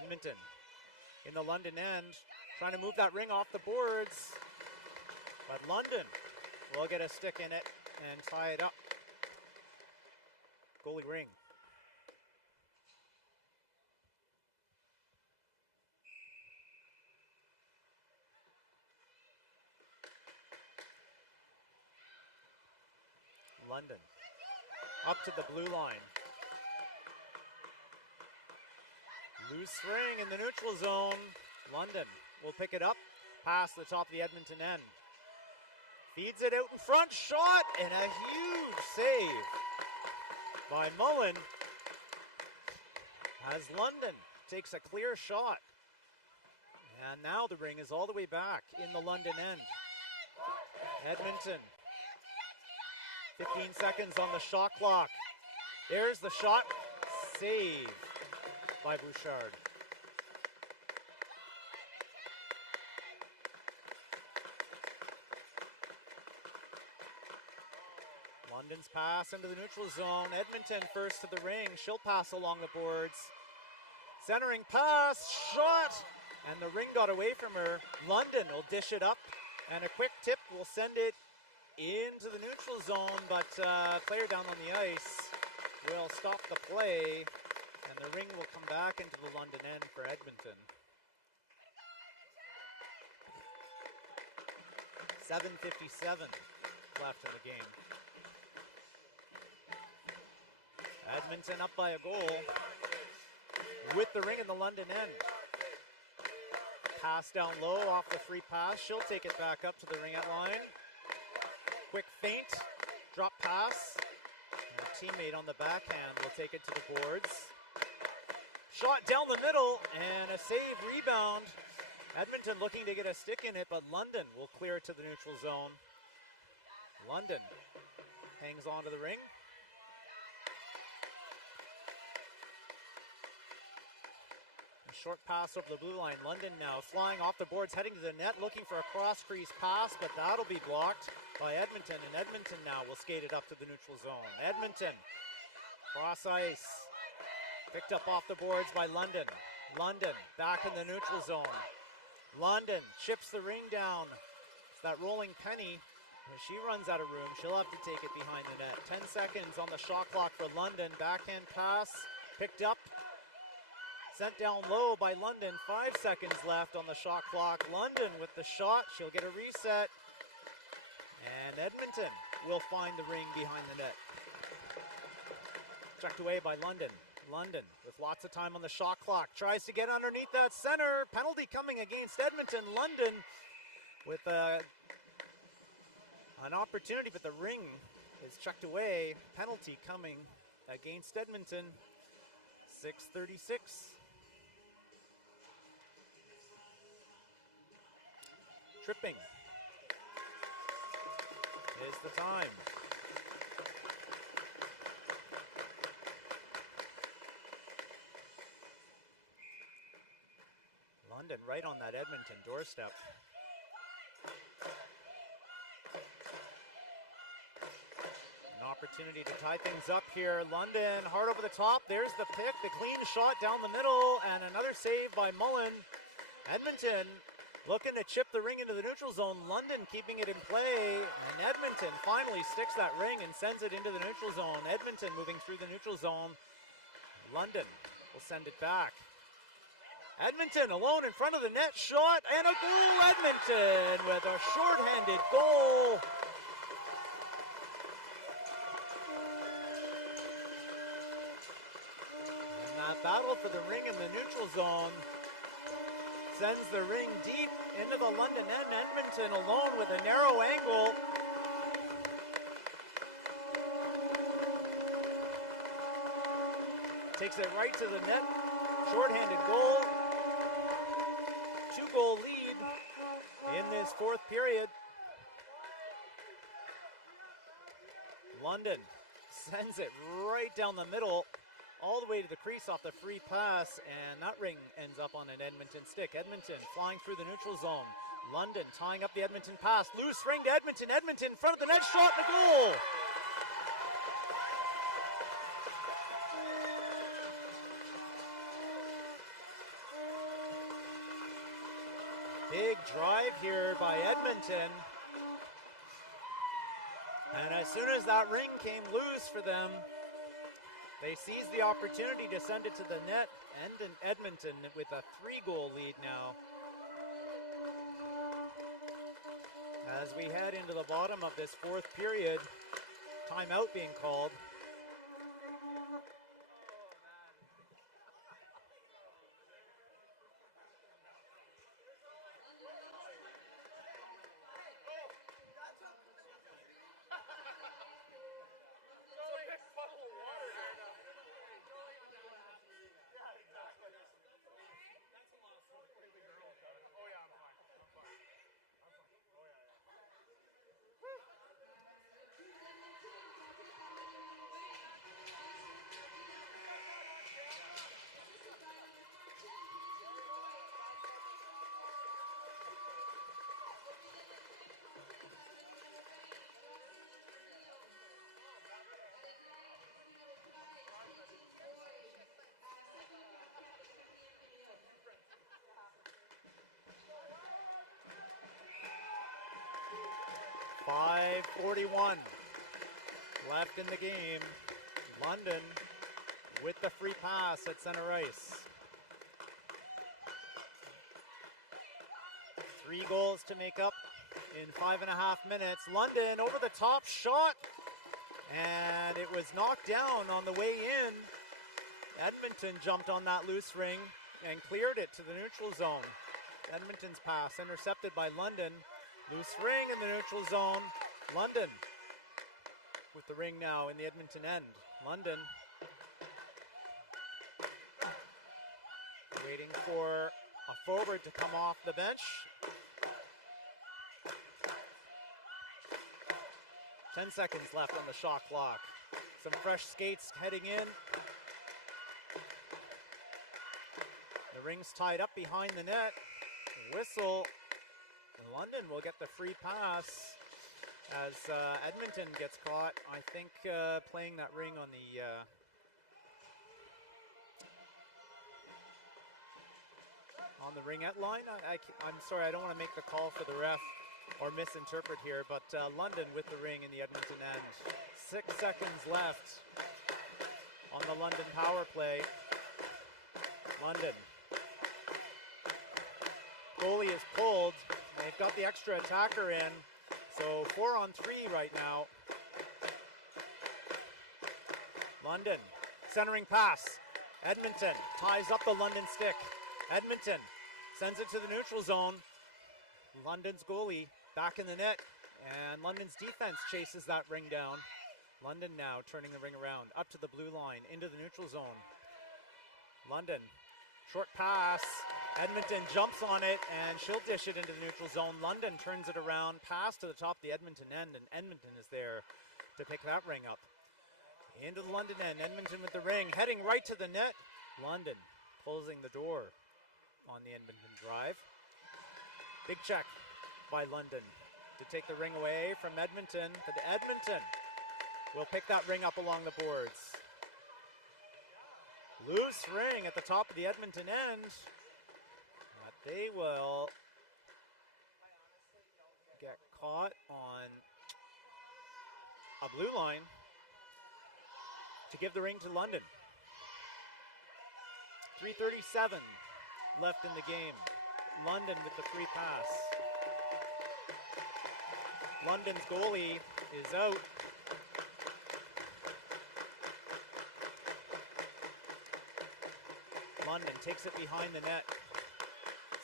Edmonton in the London end, trying to move that ring off the boards. But London will get a stick in it and tie it up. Goalie Ring. London up to the blue line. Loose ring in the neutral zone. London will pick it up past the top of the Edmonton end. Feeds it out in front. Shot and a huge save by Mullen as London takes a clear shot. And now the ring is all the way back in the London end. Edmonton. 15 seconds on the shot clock. There's the shot. Save by Bouchard. London's pass into the neutral zone. Edmonton first to the ring. She'll pass along the boards. Centering pass, shot, and the ring got away from her. London will dish it up, and a quick tip will send it into the neutral zone, but player down on the ice will stop the play, and the ring will come back into the London end for Edmonton. 7:57 left in the game. Edmonton up by a goal with the ring in the London end. Pass down low off the free pass. She'll take it back up to the ringette line. Quick feint, drop pass. And a teammate on the backhand will take it to the boards. Shot down the middle and a save rebound. Edmonton looking to get a stick in it, but London will clear it to the neutral zone. London hangs on to the ring. Short pass over the blue line. London now flying off the boards, heading to the net, looking for a cross-crease pass, but that'll be blocked by Edmonton, and Edmonton now will skate it up to the neutral zone. Edmonton, cross ice, picked up off the boards by London. London back in the neutral zone. London chips the ring down. It's that rolling penny. If she runs out of room, she'll have to take it behind the net. 10 seconds on the shot clock for London. Backhand pass, picked up. Sent down low by London. 5 seconds left on the shot clock. London with the shot. She'll get a reset. And Edmonton will find the ring behind the net. Checked away by London. London with lots of time on the shot clock. Tries to get underneath that center. Penalty coming against Edmonton. London with an opportunity, but the ring is checked away. Penalty coming against Edmonton. 6:36. Tripping is the time. London right on that Edmonton doorstep. An opportunity to tie things up here. London hard over the top. There's the pick, the clean shot down the middle, and another save by Mullen. Edmonton looking to chip the ring into the neutral zone. London keeping it in play, and Edmonton finally sticks that ring and sends it into the neutral zone. Edmonton moving through the neutral zone. London will send it back. Edmonton alone in front of the net, shot, and a goal. Edmonton with a shorthanded goal. battle for the ring in the neutral zone. Sends the ring deep into the London end. Edmonton alone with a narrow angle. Takes it right to the net. Shorthanded goal. 2-goal lead in this fourth period. London sends it right down the middle, all the way to the crease off the free pass, and that ring ends up on an Edmonton stick. Edmonton flying through the neutral zone. London tying up the Edmonton pass. Loose ring to Edmonton. Edmonton in front of the net, shot and a goal. Big drive here by Edmonton. And as soon as that ring came loose for them, they seized the opportunity to send it to the net, and in Edmonton with a 3-goal lead now. As we head into the bottom of this fourth period, timeout being called. .5:41 left in the game. London with the free pass at center ice. 3 goals to make up in 5.5 minutes. London over the top shot, and it was knocked down on the way in. Edmonton jumped on that loose ring and cleared it to the neutral zone. Edmonton's pass intercepted by London. Loose ring in the neutral zone. London with the ring now in the Edmonton end. London waiting for a forward to come off the bench. 10 seconds left on the shot clock. Some fresh skates heading in. The ring's tied up behind the net. Whistle. London will get the free pass as Edmonton gets caught, I think, playing that ring on the ringette line. I'm sorry, I don't want to make the call for the ref or misinterpret here, but London with the ring in the Edmonton end. 6 seconds left on the London power play. London. Goalie is pulled. They've got the extra attacker in, so 4-on-3 right now. London, centering pass. Edmonton ties up the London stick. Edmonton sends it to the neutral zone. London's goalie back in the net, and London's defense chases that ring down. London now turning the ring around, up to the blue line, into the neutral zone. London, short pass. Edmonton jumps on it, and she'll dish it into the neutral zone. London turns it around, pass to the top of the Edmonton end, and Edmonton is there to pick that ring up. Into the London end, Edmonton with the ring, heading right to the net. London closing the door on the Edmonton drive. Big check by London to take the ring away from Edmonton, but Edmonton will pick that ring up along the boards. Loose ring at the top of the Edmonton end. But they will get caught on a blue line to give the ring to London. 3:37 left in the game. London with the free pass. London's goalie is out. London takes it behind the net.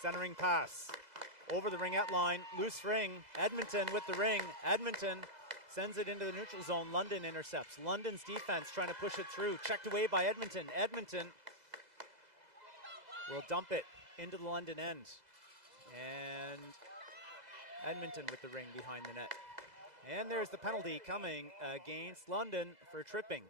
Centering pass. Over the ringette line. Loose ring. Edmonton with the ring. Edmonton sends it into the neutral zone. London intercepts. London's defense trying to push it through. Checked away by Edmonton. Edmonton will dump it into the London end. And Edmonton with the ring behind the net. And there's the penalty coming against London for tripping.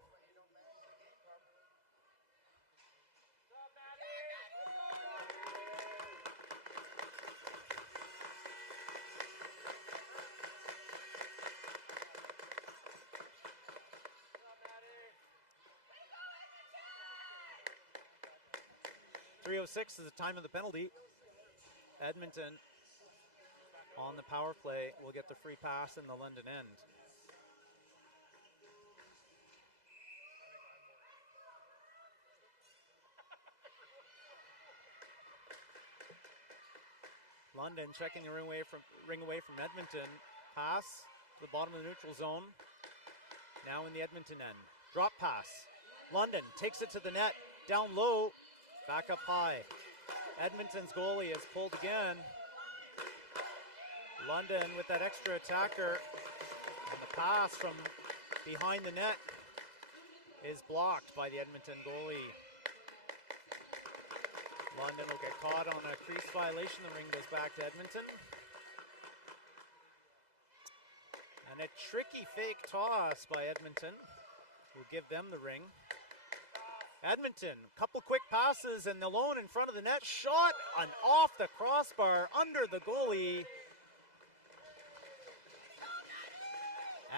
.306 is the time of the penalty. Edmonton on the power play will get the free pass in the London end. London checking the ring away from Edmonton. Pass to the bottom of the neutral zone. Now in the Edmonton end. Drop pass. London takes it to the net. Down low. Back up high. Edmonton's goalie is pulled again. London with that extra attacker. And the pass from behind the net is blocked by the Edmonton goalie. London will get caught on a crease violation. The ring goes back to Edmonton. And a tricky fake toss by Edmonton will give them the ring. Edmonton, couple quick passes and alone in front of the net. Shot on off the crossbar under the goalie.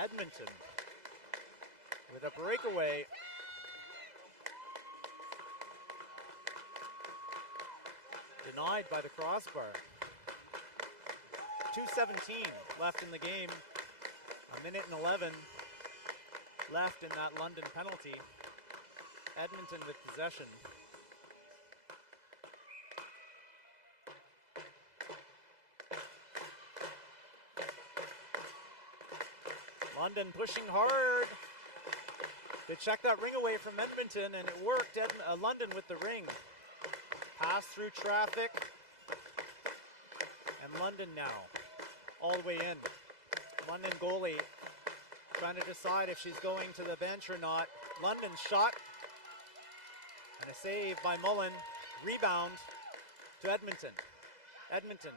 Edmonton with a breakaway. Denied by the crossbar. 2:17 left in the game. A minute and 11 left in that London penalty. Edmonton with possession. London pushing hard to check that ring away from Edmonton, and it worked. London with the ring. Pass through traffic. And London now all the way in. London goalie trying to decide if she's going to the bench or not. London's shot. And a save by Mullen. Rebound to Edmonton. Edmonton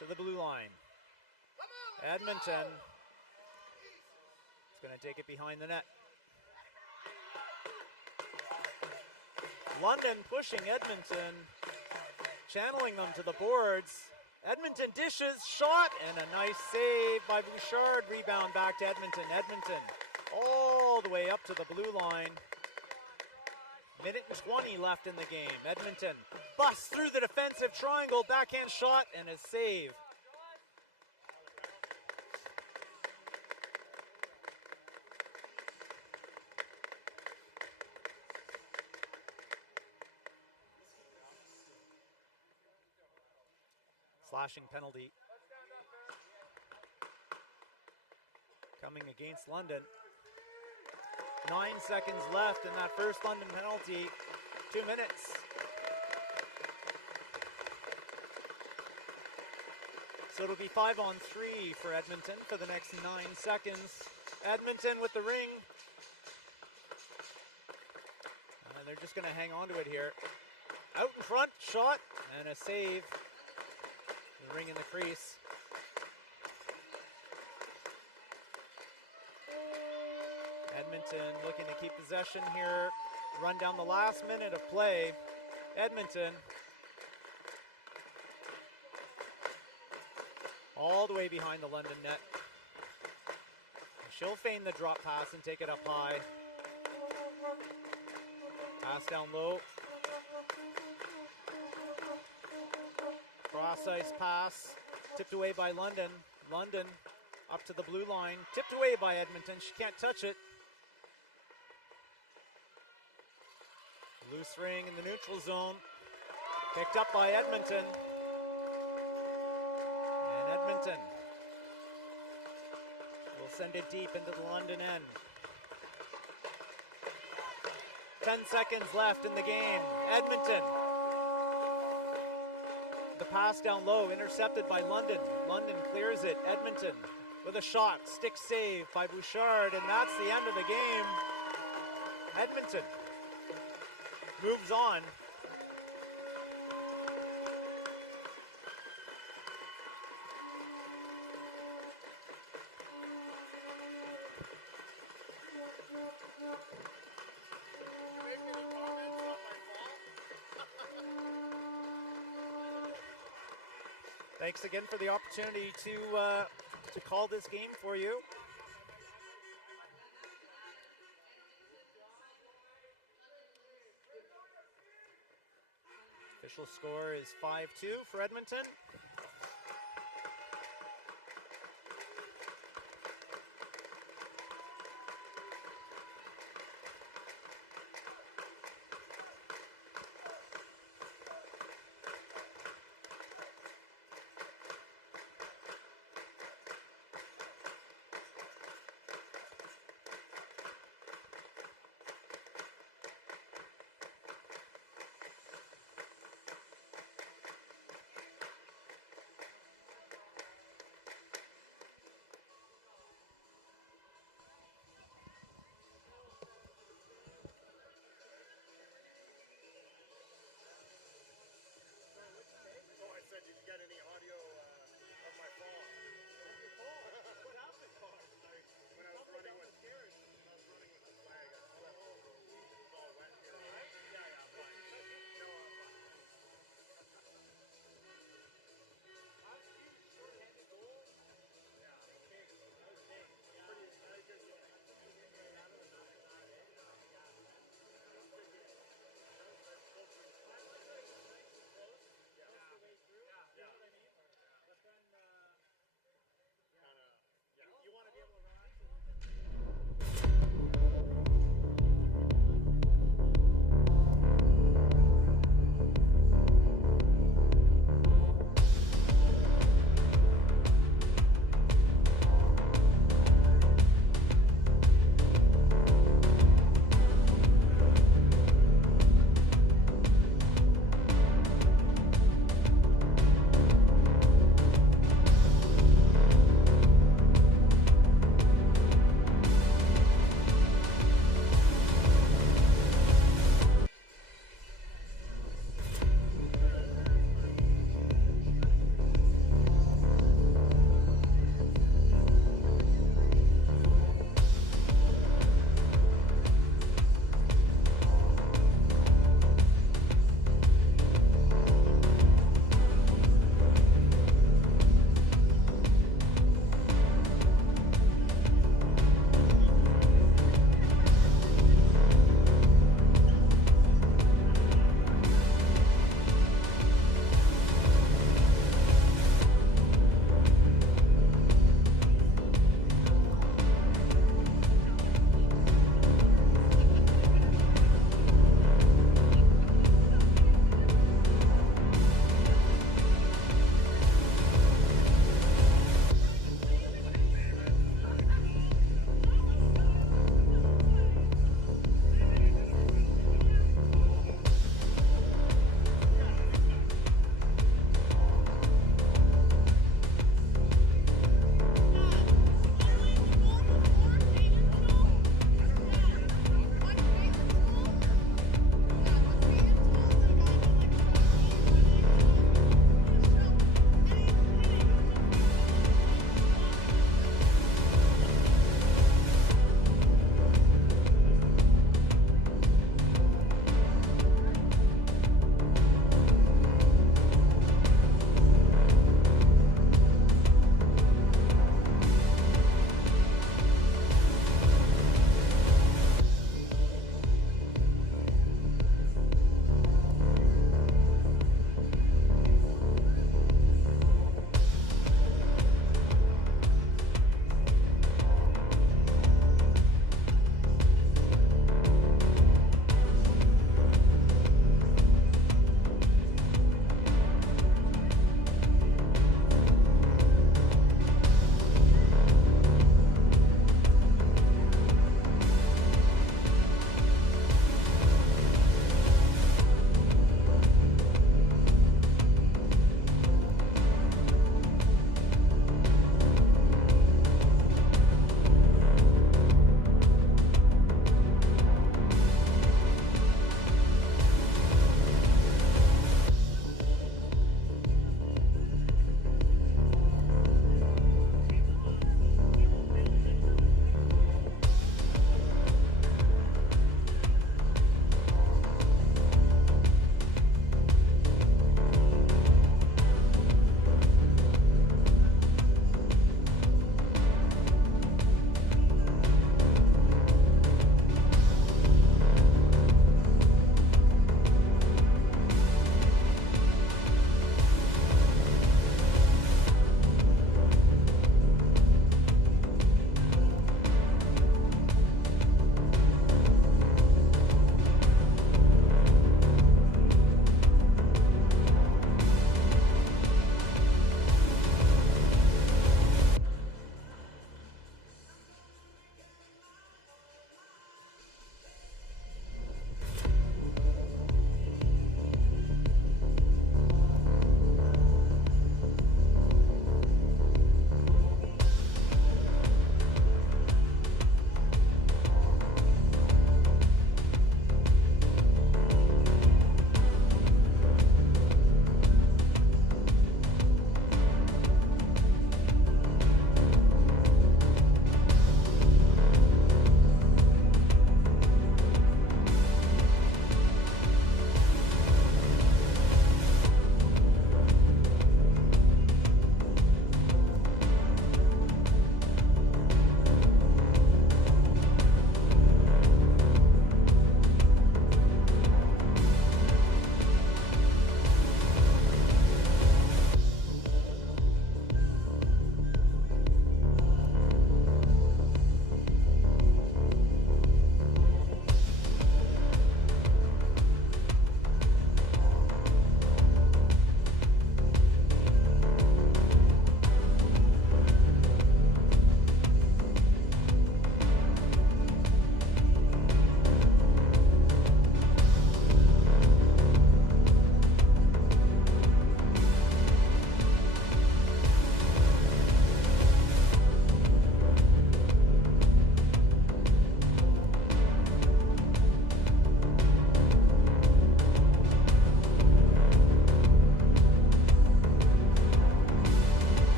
to the blue line. Edmonton is going to take it behind the net. London pushing Edmonton, channeling them to the boards. Edmonton dishes, shot, and a nice save by Bouchard. Rebound back to Edmonton. Edmonton all the way up to the blue line. Minute and 20 left in the game. Edmonton busts through the defensive triangle, backhand shot, and a save. Slashing penalty coming against London. 9 seconds left in that first London penalty. 2 minutes. So it'll be 5-on-3 for Edmonton for the next 9 seconds. Edmonton with the ring. And they're just going to hang on to it here. Out in front, shot, and a save. The ring in the crease. Edmonton looking to keep possession here. Run down the last minute of play. Edmonton all the way behind the London net. She'll feign the drop pass and take it up high. Pass down low. Cross ice pass. Tipped away by London. London up to the blue line. Tipped away by Edmonton. She can't touch it. Loose ring in the neutral zone. Picked up by Edmonton. And Edmonton will send it deep into the London end. 10 seconds left in the game. Edmonton. The pass down low, intercepted by London. London clears it. Edmonton with a shot. Stick save by Bouchard, and that's the end of the game. Edmonton moves on. Thanks again for the opportunity to call this game for you. Official score is 5-2 for Edmonton.